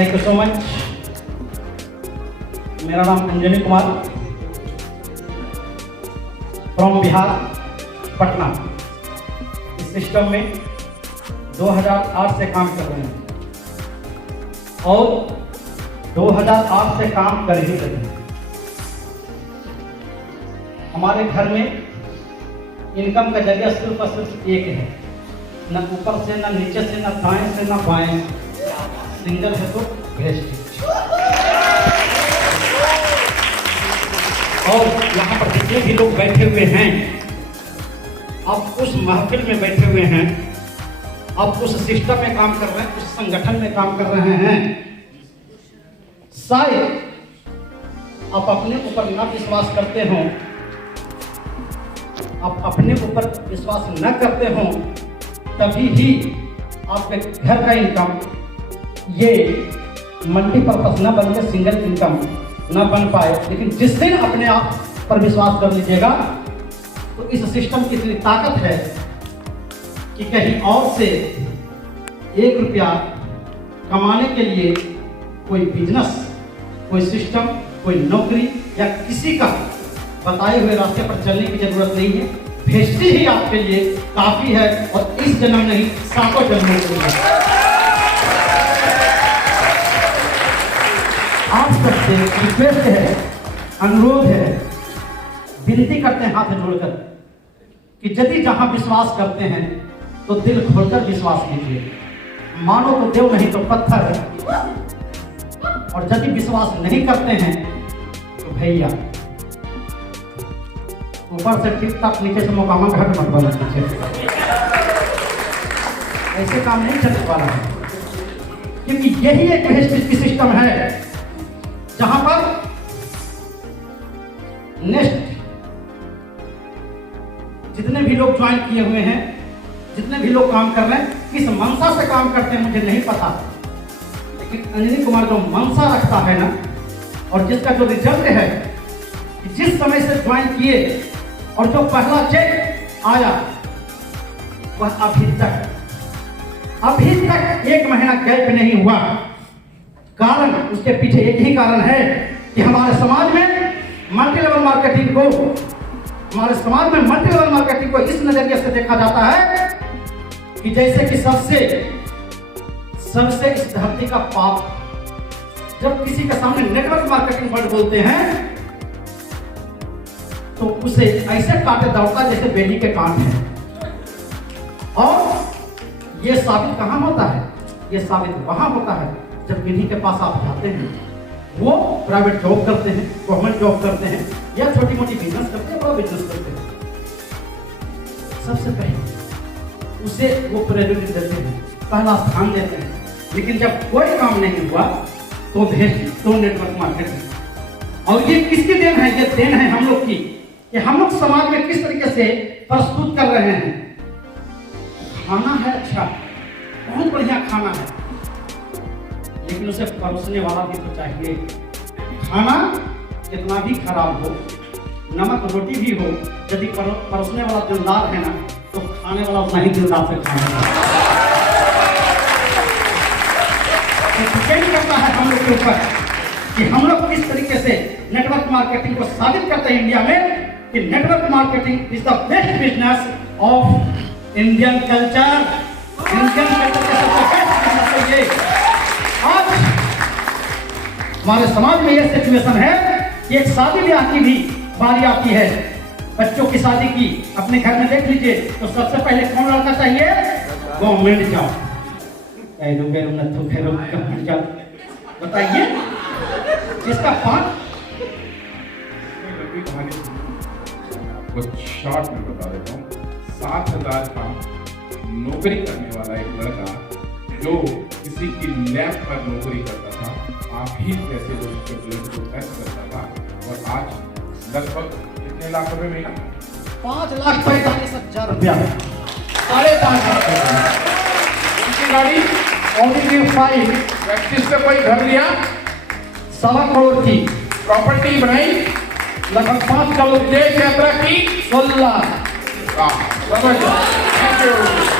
Thank you so much. मेरा नाम Anjani Kumar, from Bihar, Patna. इस सिस्टम में 2008 से काम कर रहे हैं और 2008 से काम कर ही रहे हैं। हमारे घर में इनकम का जरिया सिर्फ और सिर्फ एक है, न ऊपर से, न नीचे से, न दाएं से, न बाएं से। सिंगल है तो भेस्ट। और यहाँ पर जितने भी लोग बैठे हुए हैं, आप उस महफिल में बैठे हुए हैं, आप उस सिस्टम में काम कर रहे हैं, उस संगठन में काम कर रहे हैं। शायद आप अपने ऊपर न विश्वास करते हो, आप अपने ऊपर विश्वास न करते हो, तभी ही आपके घर का इनकम ये मल्टीपर्पज न बन के सिंगल इनकम न बन पाए। लेकिन जिस दिन अपने आप पर विश्वास कर लीजिएगा तो इस सिस्टम की इतनी ताकत है कि कहीं और से 1 रुपया कमाने के लिए कोई बिजनेस, कोई सिस्टम, कोई नौकरी या किसी का बताए हुए रास्ते पर चलने की जरूरत नहीं है। भेजती ही आपके लिए काफी है और इस जन्म नहीं, सातों जन्मों के लिए। आप सबसे रिक्वेस्ट है, अनुरोध है, विनती करते हैं हाथ जोड़कर कि यदि जहां विश्वास करते हैं तो दिल खोलकर विश्वास कीजिए। मानो तो देव, नहीं तो पत्थर है। और यदि विश्वास नहीं करते हैं तो भैया ऊपर से ठीक ठाक, नीचे से मोकामा घट मत बना कीजिए। ऐसे काम नहीं चलने वाला है, क्योंकि यही एक भेस्ट की सिस्टम है जहां पर नेक्स्ट जितने भी लोग ज्वाइन किए हुए हैं, जितने भी लोग काम कर रहे हैं, किस मंशा से काम करते हैं मुझे नहीं पता, लेकिन अंजनी कुमार जो मंशा रखता है ना, और जिसका जो रिजल्ट है कि जिस समय से ज्वाइन किए और जो पहला चेक आया वह अभी तक 1 महीना गैप नहीं हुआ। कारण, उसके पीछे एक ही कारण है कि हमारे समाज में मल्टी लेवल मार्केटिंग को इस नजरिए से देखा जाता है कि जैसे कि सबसे इस धरती का पाप। जब किसी के सामने नेटवर्क मार्केटिंग वर्ड बोलते हैं तो उसे ऐसे काटे दौड़ता जैसे बेली के कान है। और यह साबित कहां होता है? यह साबित वहां होता है जब किन्हीं के पास आप जाते हैं, वो प्राइवेट जॉब करते हैं, गवर्नमेंट जॉब करते हैं, या छोटी मोटी बिजनेस करते हैं, बड़ा बिजनेस करते हैं। सबसे पहले उसे वो प्रायोरिटी देते हैं, पहला स्थान देते हैं। लेकिन जब कोई काम नहीं हुआ तो नेटवर्क मार्केटिंग। और ये किसकी देन है? ये देन है हम लोग की, कि हम लोग समाज में किस तरीके से प्रस्तुत कर रहे हैं। खाना है अच्छा, बहुत बढ़िया खाना है, लेकिन उसे परोसने वाला भी तो चाहिए। खाना कितना भी खराब हो, नमक रोटी भी हो, यदि परोसने वाला दिलदार है ना, तो खाने वाला उतना ही दिलदार से खाएगा। डिपेंड करता है हम लोग के ऊपर कि हम लोग किस तरीके से नेटवर्क मार्केटिंग को साबित करते हैं इंडिया में कि network marketing is the best business of Indian culture. Indian culture के सबसे बेस्ट बिजनेस है ये। आज हमारे समाज में यह सिचुएशन है कि एक शादी ब्याह की भी बारी आती है, बच्चों की शादी की। अपने घर में देख लीजिए तो सबसे पहले कौन लड़का चाहिए? Government job. बताइए, जिसका कुछ शॉर्ट में बता देता हूँ। 7,000 का नौकरी करने वाला एक लड़का जो किसी की लैब पर नौकरी करता था, आप ही कैसे उसके ब्लड को टेस्ट करता था, और आज लगभग कितने लाख रुपए महीना? 5,45,000 रुपया, 5.5 लाख। उनकी गाड़ी ऑडी 5 प्रैक्टिस से कोई घर लिया, 1.25 करोड़ की प्रॉपर्टी बनाई, लगभग 5 करोड़ विदेश यात्रा की, 16 समझ। Thank you.